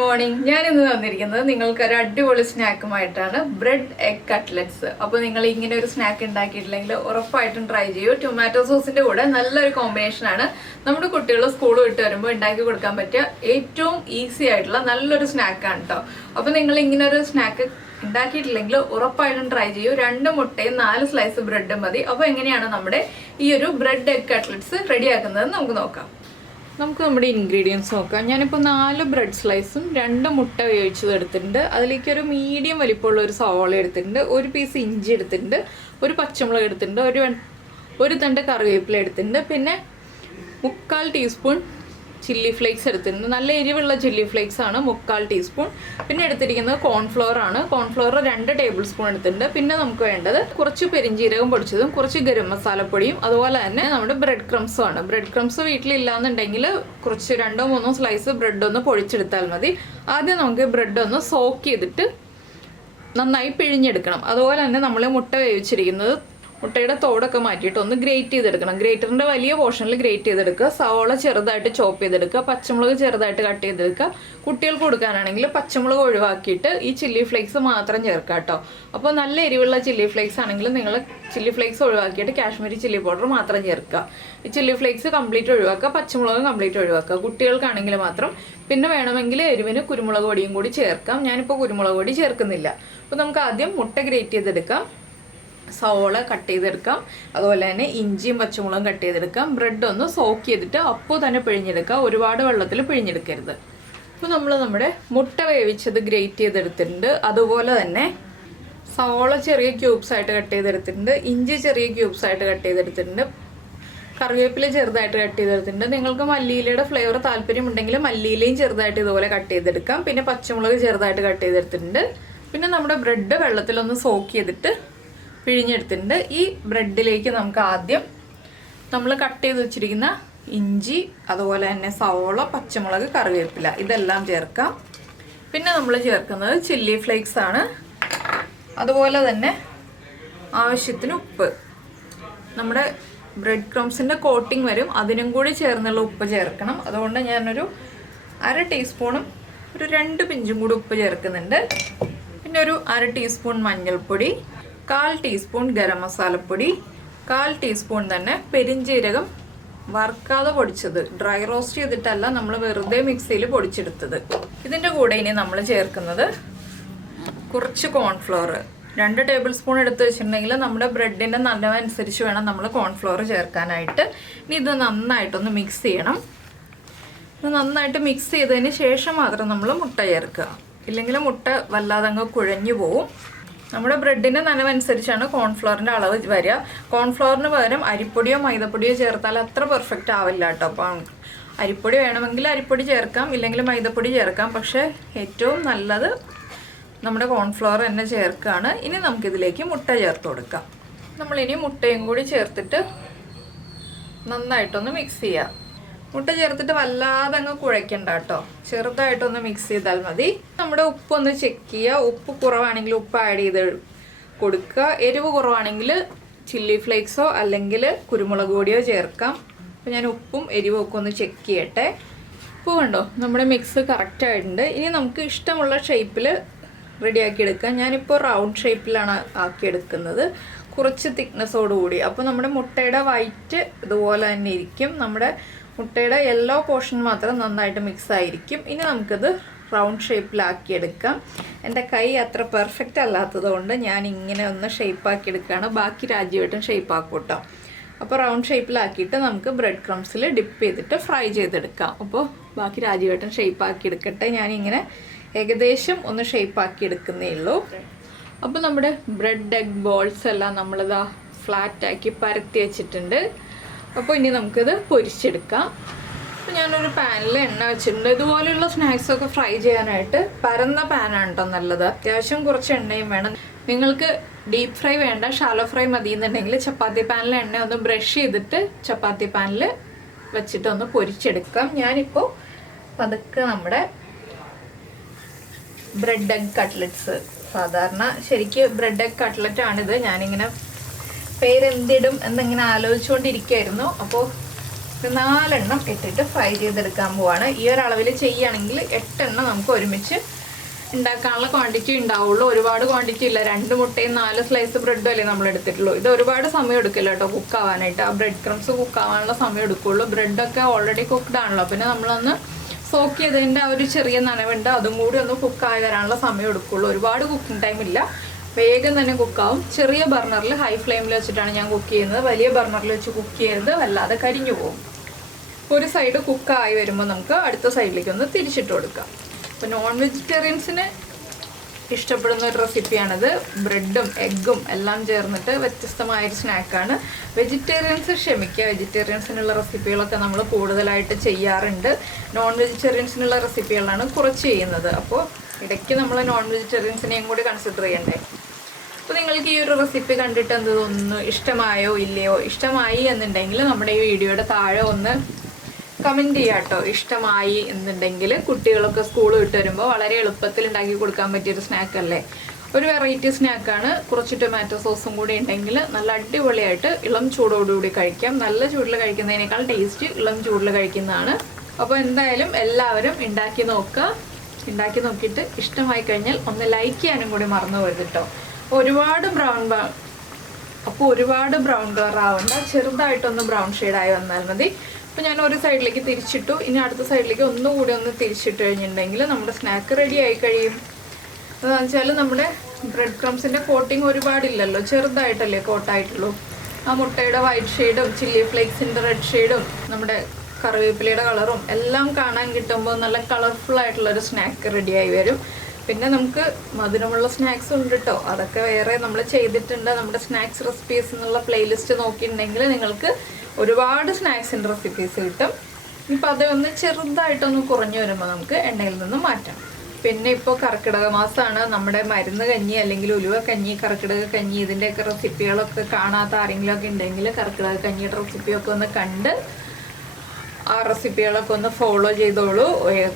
Morning. ഞാൻ ഇന്ന് തന്നിരിക്കുന്നത് നിങ്ങൾക്ക് ഒരു അടിപൊളി സ്നാക്കുമായിട്ടാണ് ബ്രെഡ് എഗ് കട്ട്ലറ്റ്സ്. അപ്പോൾ നിങ്ങൾ ഇങ്ങനെ ഒരു സ്നാക്ക് ഉണ്ടാക്കിയിട്ടില്ലെങ്കിൽ ഉറപ്പായിട്ടും ട്രൈ ചെയ്യൂ. ടൊമാറ്റോ സോസിന്റെ കൂടെ നല്ലൊരു കോമ്പിനേഷനാണ്. നമ്മുടെ കുട്ടികൾ സ്കൂൾ വിട്ട് വരുമ്പോൾ ഉണ്ടാക്കി കൊടുക്കാൻ പറ്റിയ ഏറ്റവും ഈസി ആയിട്ടുള്ള നല്ലൊരു സ്നാക്കാണ് കേട്ടോ. അപ്പോൾ നിങ്ങൾ ഇങ്ങനെ ഒരു സ്നാക്ക് ഉണ്ടാക്കിയിട്ടില്ലെങ്കിൽ ഉറപ്പായിട്ടും ട്രൈ ചെയ്യൂ. 2 മുട്ടയും 4 സ്ലൈസ് ബ്രെഡും മതി. അപ്പോൾ എങ്ങനെയാണ് നമ്മുടെ ഈ ഒരു ബ്രെഡ് എഗ് കട്ട്ലറ്റ്സ് റെഡിയാക്കുന്നത് നമുക്ക് നോക്കാം. നമുക്ക് നമ്മുടെ ഇൻഗ്രീഡിയൻസ് നോക്കാം. ഞാനിപ്പോൾ 4 ബ്രെഡ് സ്ലൈസും 2 മുട്ട വേവിച്ചത് എടുത്തിട്ടുണ്ട്. അതിലേക്ക് ഒരു മീഡിയം വലിപ്പമുള്ള ഒരു സവാള എടുത്തിട്ടുണ്ട്, ഒരു പീസ് ഇഞ്ചി എടുത്തിട്ടുണ്ട്, ഒരു പച്ചമുളക് എടുത്തിട്ടുണ്ട്, ഒരു തണ്ട് കറിവേപ്പില എടുത്തിട്ടുണ്ട്, പിന്നെ 3/4 ടീസ്പൂൺ ചില്ലി ഫ്ലേക്സ് എടുത്തിട്ടുണ്ട്. നല്ല എരിവുള്ള ചില്ലി ഫ്ലേക്സ് ആണ് 3/4 ടീസ്പൂൺ. പിന്നെ എടുത്തിരിക്കുന്നത് കോൺഫ്ലവർ ആണ്. കോൺഫ്ലവർ 2 ടേബിൾ സ്പൂൺ എടുത്തിട്ടുണ്ട്. പിന്നെ നമുക്ക് വേണ്ടത് കുറച്ച് പെരിഞ്ജീരകം പൊടിച്ചതും കുറച്ച് ഗരം മസാലപ്പൊടിയും അതുപോലെ തന്നെ നമ്മുടെ ബ്രെഡ് ക്രംസും ആണ്. ബ്രെഡ് ക്രംസ് വീട്ടിലില്ലാന്നുണ്ടെങ്കിൽ കുറച്ച് 2-3 സ്ലൈസ് ബ്രെഡ് ഒന്ന് പൊടിച്ചെടുത്താൽ മതി. ആദ്യം നമുക്ക് ബ്രെഡ് ഒന്ന് സോക്ക് ചെയ്തിട്ട് നന്നായി പിഴിഞ്ഞെടുക്കണം. അതുപോലെ തന്നെ നമ്മൾ മുട്ട വേവിച്ചിരിക്കുന്നത് മുട്ടയുടെ തോടൊക്കെ മാറ്റിയിട്ട് ഒന്ന് ഗ്രേറ്റ് ചെയ്തെടുക്കണം. ഗ്രേറ്ററിൻ്റെ വലിയ പോർഷനിൽ ഗ്രേറ്റ് ചെയ്തെടുക്കുക. സവോള ചെറുതായിട്ട് ചോപ്പ് ചെയ്തെടുക്കുക. പച്ചമുളക് ചെറുതായിട്ട് കട്ട് ചെയ്തെടുക്കുക. കുട്ടികൾക്ക് കൊടുക്കാനാണെങ്കിൽ പച്ചമുളക് ഒഴിവാക്കിയിട്ട് ഈ ചില്ലി ഫ്ലേക്സ് മാത്രം ചേർക്കുക കേട്ടോ. അപ്പോൾ നല്ല എരിവുള്ള ചില്ലി ഫ്ലേക്സ് ആണെങ്കിൽ നിങ്ങൾ ചില്ലി ഫ്ലേക്സ് ഒഴിവാക്കിയിട്ട് കാശ്മീരി ചില്ലി പൗഡർ മാത്രം ചേർക്കുക. ഈ ചില്ലി ഫ്ലേക്സ് കംപ്ലീറ്റ് ഒഴിവാക്കുക, പച്ചമുളക് കംപ്ലീറ്റ് ഒഴിവാക്കുക. കുട്ടികൾക്കാണെങ്കിൽ മാത്രം. പിന്നെ വേണമെങ്കിൽ എരിവിന് കുരുമുളക് പൊടിയും കൂടി ചേർക്കാം. ഞാനിപ്പോൾ കുരുമുളക് പൊടി ചേർക്കുന്നില്ല. അപ്പോൾ നമുക്ക് ആദ്യം മുട്ട ഗ്രേറ്റ് ചെയ്തെടുക്കാം, സവോള കട്ട് ചെയ്തെടുക്കാം, അതുപോലെ തന്നെ ഇഞ്ചിയും പച്ചമുളകും കട്ട് ചെയ്തെടുക്കാം. ബ്രെഡ് ഒന്ന് സോക്ക് ചെയ്തിട്ട് അപ്പോൾ തന്നെ പിഴിഞ്ഞെടുക്കുക, ഒരുപാട് വെള്ളത്തിൽ പിഴിഞ്ഞെടുക്കരുത്. അപ്പോൾ നമ്മൾ നമ്മുടെ മുട്ട വേവിച്ചത് ഗ്രേറ്റ് ചെയ്തെടുത്തിട്ടുണ്ട്. അതുപോലെ തന്നെ സവോള ചെറിയ ക്യൂബ്സ് ആയിട്ട് കട്ട് ചെയ്തെടുത്തിട്ടുണ്ട്, ഇഞ്ചി ചെറിയ ക്യൂബ്സ് ആയിട്ട് കട്ട് ചെയ്തെടുത്തിട്ടുണ്ട്, കറിവേപ്പില ചെറുതായിട്ട് കട്ട് ചെയ്തെടുത്തിട്ടുണ്ട്. നിങ്ങൾക്ക് മല്ലിയിലയുടെ ഫ്ലേവർ താല്പര്യമുണ്ടെങ്കിൽ മല്ലിയിലയും ചെറുതായിട്ട് ഇതുപോലെ കട്ട് ചെയ്തെടുക്കാം. പിന്നെ പച്ചമുളക് ചെറുതായിട്ട് കട്ട് ചെയ്തെടുത്തിട്ടുണ്ട്. പിന്നെ നമ്മുടെ ബ്രെഡ് വെള്ളത്തിലൊന്ന് സോക്ക് ചെയ്തിട്ട് പിഴിഞ്ഞെടുത്തിട്ടുണ്ട്. ഈ ബ്രെഡിലേക്ക് നമുക്ക് ആദ്യം നമ്മൾ കട്ട് ചെയ്ത് വെച്ചിരിക്കുന്ന ഇഞ്ചി, അതുപോലെ തന്നെ സവോള, പച്ചമുളക്, കറിവേപ്പില ഇതെല്ലാം ചേർക്കാം. പിന്നെ നമ്മൾ ചേർക്കുന്നത് ചില്ലി ഫ്ലേക്സ് ആണ്. അതുപോലെ തന്നെ ആവശ്യത്തിന് ഉപ്പ്. നമ്മുടെ ബ്രെഡ് ക്രംസിൻ്റെ കോട്ടിങ് വരും, അതിനും കൂടി ചേർന്നുള്ള ഉപ്പ് ചേർക്കണം. അതുകൊണ്ട് ഞാനൊരു 1/2 ടീസ്പൂണും ഒരു 2 പിഞ്ചും കൂടി ഉപ്പ് ചേർക്കുന്നുണ്ട്. പിന്നെ ഒരു 1/2 ടീസ്പൂൺ മഞ്ഞൾപ്പൊടി, 1/4 ടീസ്പൂൺ ഗരം മസാലപ്പൊടി, 1/4 ടീസ്പൂൺ തന്നെ പെരിഞ്ജീരകം വറുക്കാതെ പൊടിച്ചത്, ഡ്രൈ റോസ്റ്റ് ചെയ്തിട്ടല്ല, നമ്മൾ വെറുതെ മിക്സിയിൽ പൊടിച്ചെടുത്തത്. ഇതിൻ്റെ കൂടെ ഇനി നമ്മൾ ചേർക്കുന്നത് കുറച്ച് കോൺഫ്ലവർ. 2 ടേബിൾ സ്പൂൺ എടുത്ത് വെച്ചിട്ടുണ്ടെങ്കിൽ നമ്മുടെ ബ്രെഡിൻ്റെ നനവനുസരിച്ച് വേണം നമ്മൾ കോൺഫ്ലവർ ചേർക്കാനായിട്ട്. ഇനി ഇത് നന്നായിട്ടൊന്ന് മിക്സ് ചെയ്യണം. ഇത് നന്നായിട്ട് മിക്സ് ചെയ്തതിന് ശേഷം മാത്രം നമ്മൾ മുട്ട ചേർക്കുക, ഇല്ലെങ്കിൽ മുട്ട വല്ലാതെ അങ്ങ് കുഴഞ്ഞു പോവും. നമ്മുടെ ബ്രെഡിൻ്റെ നനവനുസരിച്ചാണ് കോൺഫ്ലവറിൻ്റെ അളവ് വരിക. കോൺഫ്ലവറിന് പകരം അരിപ്പൊടിയോ മൈദപ്പൊടിയോ ചേർത്താൽ അത്ര പെർഫെക്റ്റ് ആവില്ല കേട്ടോ. അപ്പം അരിപ്പൊടി വേണമെങ്കിൽ അരിപ്പൊടി ചേർക്കാം, ഇല്ലെങ്കിൽ മൈദപ്പൊടി ചേർക്കാം. പക്ഷേ ഏറ്റവും നല്ലത് നമ്മുടെ കോൺഫ്ലവർ തന്നെ ചേർക്കുകയാണ്. ഇനി നമുക്കിതിലേക്ക് മുട്ട ചേർത്ത് കൊടുക്കാം. നമ്മളിനി മുട്ടയും കൂടി ചേർത്തിട്ട് നന്നായിട്ടൊന്ന് മിക്സ് ചെയ്യാം. മുട്ട ചേർത്തിട്ട് വല്ലാതെ അങ്ങ് കുഴയ്ക്കണ്ട കേട്ടോ, ചെറുതായിട്ടൊന്ന് മിക്സ് ചെയ്താൽ മതി. നമ്മുടെ ഉപ്പൊന്ന് ചെക്ക് ചെയ്യുക. ഉപ്പ് കുറവാണെങ്കിൽ ഉപ്പ് ആഡ് ചെയ്ത് കൊടുക്കുക. എരിവ് കുറവാണെങ്കിൽ ചില്ലി ഫ്ലേക്സോ അല്ലെങ്കിൽ കുരുമുളക് പൊടിയോ ചേർക്കാം. അപ്പോൾ ഞാൻ ഉപ്പും എരിവും ഒക്കെ ഒന്ന് ചെക്ക് ചെയ്യട്ടെ. ഉപ്പ് കണ്ടോ, നമ്മുടെ മിക്സ് കറക്റ്റായിട്ടുണ്ട്. ഇനി നമുക്ക് ഇഷ്ടമുള്ള ഷേപ്പിൽ റെഡിയാക്കി എടുക്കാം. ഞാനിപ്പോൾ റൗണ്ട് ഷേപ്പിലാണ് ആക്കിയെടുക്കുന്നത്, കുറച്ച് തിക്നെസ്സോടുകൂടി. അപ്പോൾ നമ്മുടെ മുട്ടയുടെ വൈറ്റ് ഇതുപോലെ തന്നെ ഇരിക്കും, നമ്മുടെ മുട്ടയുടെ യെല്ലോ പോർഷൻ മാത്രം നന്നായിട്ട് മിക്സ് ആയിരിക്കും. ഇനി നമുക്കിത് റൗണ്ട് ഷേപ്പിലാക്കിയെടുക്കാം. എൻ്റെ കൈ അത്ര പെർഫെക്റ്റ് അല്ലാത്തത് കൊണ്ട് ഞാൻ ഇങ്ങനെ ഒന്ന് ഷേപ്പാക്കി എടുക്കുകയാണ്. ബാക്കി രാജ്യമായിട്ടും ഷേപ്പാക്കും കേട്ടോ. അപ്പോൾ റൗണ്ട് ഷേപ്പിലാക്കിയിട്ട് നമുക്ക് ബ്രെഡ് ക്രംസിൽ ഡിപ്പ് ചെയ്തിട്ട് ഫ്രൈ ചെയ്തെടുക്കാം. അപ്പോൾ ബാക്കി രാജ്യമായിട്ടും ഷേപ്പാക്കി എടുക്കട്ടെ. ഞാനിങ്ങനെ ഏകദേശം ഒന്ന് ഷേപ്പാക്കി എടുക്കുന്നേ ഉള്ളൂ. അപ്പോൾ നമ്മുടെ ബ്രെഡ് എഗ് ബോൾസ് എല്ലാം നമ്മളിതാ ഫ്ലാറ്റാക്കി പരത്തി വെച്ചിട്ടുണ്ട്. അപ്പോൾ ഇനി നമുക്കിത് പൊരിച്ചെടുക്കാം. അപ്പോൾ ഞാനൊരു പാനിൽ എണ്ണ വെച്ചിട്ടുണ്ട്. ഇതുപോലെയുള്ള സ്നാക്സൊക്കെ ഫ്രൈ ചെയ്യാനായിട്ട് പരന്ന പാനാണ് കേട്ടോ നല്ലത്. അത്യാവശ്യം കുറച്ച് എണ്ണയും വേണം. നിങ്ങൾക്ക് ഡീപ്പ് ഫ്രൈ വേണ്ട, ഷാലോ ഫ്രൈ മതി എന്നുണ്ടെങ്കിൽ ചപ്പാത്തി പാനിൽ എണ്ണ ഒന്ന് ബ്രഷ് ചെയ്തിട്ട് ചപ്പാത്തി പാനിൽ വെച്ചിട്ട് ഒന്ന് പൊരിച്ചെടുക്കാം. ഞാനിപ്പോൾ പതുക്കെ നമ്മുടെ ബ്രെഡ് എഗ് കട്ട്ലറ്റ്സ്, സാധാരണ ശരിക്കും ബ്രെഡ് എഗ് കട്ട്ലറ്റ് ആണിത്. ഞാനിങ്ങനെ പേരെന്തിടും എന്നിങ്ങനെ ആലോചിച്ചുകൊണ്ടിരിക്കുകയായിരുന്നു. അപ്പോൾ 4 എണ്ണം ഇട്ടിട്ട് ഫ്രൈ ചെയ്തെടുക്കാൻ പോവാണ്. ഈ ഒരു അളവിൽ ചെയ്യുകയാണെങ്കിൽ 8 എണ്ണം നമുക്ക് ഒരുമിച്ച് ഉണ്ടാക്കാനുള്ള ക്വാണ്ടിറ്റി ഉണ്ടാവുള്ളൂ. ഒരുപാട് ക്വാണ്ടിറ്റി ഇല്ല. 2 മുട്ടയും 4 സ്ലൈസ് ബ്രെഡും അല്ലേ നമ്മൾ എടുത്തിട്ടുള്ളൂ. ഇത് ഒരുപാട് സമയം എടുക്കില്ല കേട്ടോ കുക്കാവാനായിട്ട്. ആ ബ്രെഡ് ക്രംസ് കുക്കാവാനുള്ള സമയം എടുക്കുള്ളൂ. ബ്രെഡൊക്കെ ഓൾറെഡി കുക്ക്ഡ് ആണല്ലോ. പിന്നെ നമ്മളൊന്ന് സോക്ക് ചെയ്തതിൻ്റെ ആ ഒരു ചെറിയ നനവുണ്ട്, അതും കൂടി ഒന്ന് കുക്കായി വരാനുള്ള സമയം എടുക്കുള്ളൂ. ഒരുപാട് കുക്കിംഗ് ടൈം ഇല്ല, വേഗം തന്നെ കുക്കാവും. ചെറിയ ബർണറിൽ ഹൈ ഫ്ലെയിമിൽ വെച്ചിട്ടാണ് ഞാൻ കുക്ക് ചെയ്യുന്നത്. വലിയ ബർണറിൽ വെച്ച് കുക്ക് ചെയ്യരുത്, വല്ലാതെ കരിഞ്ഞു പോകും. ഒരു സൈഡ് കുക്കായി വരുമ്പോൾ നമുക്ക് അടുത്ത സൈഡിലേക്ക് ഒന്ന് തിരിച്ചിട്ട് കൊടുക്കാം. അപ്പോൾ നോൺ വെജിറ്റേറിയൻസിന് ഇഷ്ടപ്പെടുന്ന ഒരു റെസിപ്പിയാണിത്. ബ്രെഡും എഗ്ഗും എല്ലാം ചേർന്നിട്ട് വ്യത്യസ്തമായൊരു സ്നാക്കാണ്. വെജിറ്റേറിയൻസ് ക്ഷമിക്കുക, വെജിറ്റേറിയൻസിനുള്ള റെസിപ്പികളൊക്കെ നമ്മൾ കൂടുതലായിട്ട് ചെയ്യാറുണ്ട്. നോൺ വെജിറ്റേറിയൻസിനുള്ള റെസിപ്പികളാണ് കുറച്ച് ചെയ്യുന്നത്. അപ്പോൾ ഇടയ്ക്ക് നമ്മൾ നോൺ വെജിറ്റേറിയൻസിനെയും കൂടി കൺസിഡർ ചെയ്യണ്ടേ. അപ്പോൾ നിങ്ങൾക്ക് ഈ ഒരു റെസിപ്പി കണ്ടിട്ട് എന്ത് തോന്നുന്നു? ഇഷ്ടമായോ ഇല്ലയോ? ഇഷ്ടമായി എന്നുണ്ടെങ്കിൽ നമ്മുടെ ഈ വീഡിയോയുടെ താഴെ ഒന്ന് കമൻറ്റ് ചെയ്യാം കേട്ടോ. ഇഷ്ടമായി എന്നുണ്ടെങ്കിൽ കുട്ടികളൊക്കെ സ്കൂൾ വിട്ട് വരുമ്പോൾ വളരെ എളുപ്പത്തിൽ ഉണ്ടാക്കി കൊടുക്കാൻ പറ്റിയൊരു സ്നാക്കല്ലേ. ഒരു വെറൈറ്റി സ്നാക്കാണ്. കുറച്ച് ടൊമാറ്റോ സോസും കൂടി ഉണ്ടെങ്കിൽ നല്ല അടിപൊളിയായിട്ട് ഇളം ചൂടോടുകൂടി കഴിക്കാം. നല്ല ചൂടിൽ കഴിക്കുന്നതിനേക്കാൾ ടേസ്റ്റ് ഇളം ചൂടിൽ കഴിക്കുന്നതാണ്. അപ്പോൾ എന്തായാലും എല്ലാവരും ഉണ്ടാക്കി നോക്കുക. ഉണ്ടാക്കി നോക്കിയിട്ട് ഇഷ്ടമായി കഴിഞ്ഞാൽ ഒന്ന് ലൈക്ക് ചെയ്യാനും കൂടി മറന്നു പോയത് കേട്ടോ. ഒരുപാട് ബ്രൗൺ കളർ ആവണ്ട, ചെറുതായിട്ടൊന്ന് ബ്രൗൺ ഷെയ്ഡായി വന്നാൽ മതി. അപ്പോൾ ഞാൻ ഒരു സൈഡിലേക്ക് തിരിച്ചിട്ടു. ഇനി അടുത്ത സൈഡിലേക്ക് ഒന്നുകൂടി ഒന്ന് തിരിച്ചിട്ട് കഴിഞ്ഞിട്ടുണ്ടെങ്കിൽ നമ്മുടെ സ്നാക്ക് റെഡി ആയി കഴിയും. അതെന്ന് വെച്ചാൽ നമ്മുടെ ബ്രെഡ് ക്രംസിൻ്റെ കോട്ടിങ് ഒരുപാടില്ലല്ലോ, ചെറുതായിട്ടല്ലേ കോട്ടായിട്ടുള്ളൂ. ആ മുട്ടയുടെ വൈറ്റ് ഷെയ്ഡും ചില്ലി ഫ്ലേക്സിൻ്റെ റെഡ് ഷെയ്ഡും നമ്മുടെ കറിവേപ്പിലയുടെ കളറും എല്ലാം കാണാൻ കിട്ടുമ്പോൾ നല്ല കളർഫുൾ ആയിട്ടുള്ളൊരു സ്നാക്ക് റെഡിയായി വരും. പിന്നെ നമുക്ക് മധുരമുള്ള സ്നാക്സ് ഉണ്ട് കേട്ടോ, അതൊക്കെ വേറെ നമ്മൾ ചെയ്തിട്ടുണ്ട്. നമ്മുടെ സ്നാക്സ് റെസിപ്പീസ് എന്നുള്ള പ്ലേലിസ്റ്റ് നോക്കിയിട്ടുണ്ടെങ്കിൽ നിങ്ങൾക്ക് ഒരുപാട് സ്നാക്സിൻ്റെ റെസിപ്പീസ് കിട്ടും. ഇപ്പം അതൊന്ന് ചെറുതായിട്ടൊന്ന് കുറഞ്ഞു വരുമ്പോൾ നമുക്ക് എണ്ണയിൽ നിന്ന് മാറ്റാം. പിന്നെ ഇപ്പോൾ കർക്കിടക മാസമാണ്. നമ്മുടെ മരുന്ന് കഞ്ഞി അല്ലെങ്കിൽ ഉലുവ കഞ്ഞി, കർക്കിടക കഞ്ഞി, ഇതിൻ്റെയൊക്കെ റെസിപ്പികളൊക്കെ കാണാത്ത ആരെങ്കിലുമൊക്കെ ഉണ്ടെങ്കിൽ കർക്കിടക കഞ്ഞിയുടെ റെസിപ്പിയൊക്കെ ഒന്ന് കണ്ട് ആ റെസിപ്പികളൊക്കെ ഒന്ന് ഫോളോ ചെയ്തോളൂ.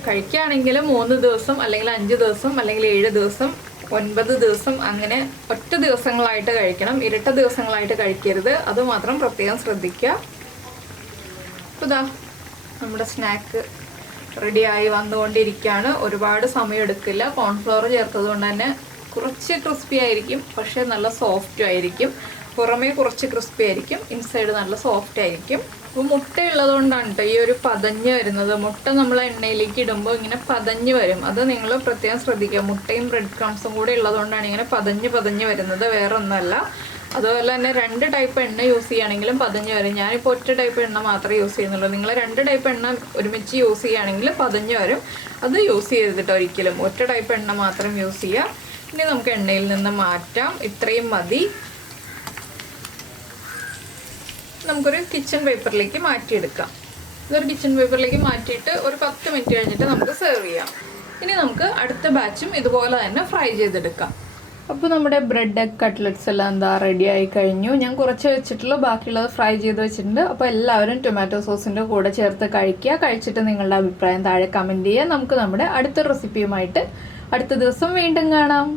കഴിക്കുകയാണെങ്കിൽ 3 ദിവസം അല്ലെങ്കിൽ 5 ദിവസം അല്ലെങ്കിൽ 7 ദിവസം 9 ദിവസം അങ്ങനെ ഒറ്റ ദിവസങ്ങളായിട്ട് കഴിക്കണം. ഇരട്ട ദിവസങ്ങളായിട്ട് കഴിക്കരുത്, അതുമാത്രം പ്രത്യേകം ശ്രദ്ധിക്കുക. അപ്പോൾ ഇതാ നമ്മുടെ സ്നാക്ക് റെഡിയായി വന്നുകൊണ്ടിരിക്കുകയാണ്. ഒരുപാട് സമയം എടുക്കില്ല. കോൺഫ്ലവർ ചേർത്തത് കൊണ്ട് തന്നെ കുറച്ച് ക്രിസ്പി ആയിരിക്കും, പക്ഷേ നല്ല സോഫ്റ്റും ആയിരിക്കും. പുറമേ കുറച്ച് ക്രിസ്പി ആയിരിക്കും, ഇൻസൈഡ് നല്ല സോഫ്റ്റ് ആയിരിക്കും. അപ്പോൾ മുട്ട ഉള്ളതുകൊണ്ടാണ് കേട്ടോ ഈ ഒരു പതഞ്ഞ് വരുന്നത്. മുട്ട നമ്മൾ എണ്ണയിലേക്ക് ഇടുമ്പോൾ ഇങ്ങനെ പതഞ്ഞ് വരും. അത് നിങ്ങൾ പ്രത്യേകം ശ്രദ്ധിക്കുക. മുട്ടയും ബ്രെഡ് ക്രംസും കൂടി ഉള്ളതുകൊണ്ടാണ് ഇങ്ങനെ പതഞ്ഞ് വരുന്നത്, വേറെ ഒന്നുമല്ല. അതുപോലെ തന്നെ 2 ടൈപ്പ് എണ്ണ യൂസ് ചെയ്യുകയാണെങ്കിലും പതഞ്ഞ് വരും. ഞാനിപ്പോൾ ഒറ്റ ടൈപ്പ് എണ്ണ മാത്രമേ യൂസ് ചെയ്യുന്നുള്ളൂ. നിങ്ങൾ 2 ടൈപ്പ് എണ്ണ ഒരുമിച്ച് യൂസ് ചെയ്യുകയാണെങ്കിൽ പതഞ്ഞ് വരും. അത് യൂസ് ചെയ്തിട്ട് ഒരിക്കലും ഒറ്റ ടൈപ്പ് എണ്ണ മാത്രം യൂസ് ചെയ്യുക. ഇനി നമുക്ക് എണ്ണയിൽ നിന്ന് മാറ്റാം. ഇത്രയും മതി. നമുക്കൊരു കിച്ചൺ പേപ്പറിലേക്ക് മാറ്റിയെടുക്കാം. ഇതൊരു കിച്ചൺ പേപ്പറിലേക്ക് മാറ്റിയിട്ട് ഒരു 10 മിനിറ്റ് കഴിഞ്ഞിട്ട് നമുക്ക് സെർവ് ചെയ്യാം. ഇനി നമുക്ക് അടുത്ത ബാച്ചും ഇതുപോലെ തന്നെ ഫ്രൈ ചെയ്തെടുക്കാം. അപ്പോൾ നമ്മുടെ ബ്രെഡ് എഗ് കട്ട്ലറ്റ്സ് എല്ലാം എന്താ റെഡി ആയി കഴിഞ്ഞു. ഞാൻ കുറച്ച് വെച്ചിട്ടുള്ളൂ, ബാക്കിയുള്ളത് ഫ്രൈ ചെയ്ത് വെച്ചിട്ടുണ്ട്. അപ്പോൾ എല്ലാവരും ടൊമാറ്റോ സോസിൻ്റെ കൂടെ ചേർത്ത് കഴിക്കുക. കഴിച്ചിട്ട് നിങ്ങളുടെ അഭിപ്രായം താഴെ കമൻറ്റ് ചെയ്യുക. നമുക്ക് നമ്മുടെ അടുത്ത റെസിപ്പിയുമായിട്ട് അടുത്ത ദിവസം വീണ്ടും കാണാം.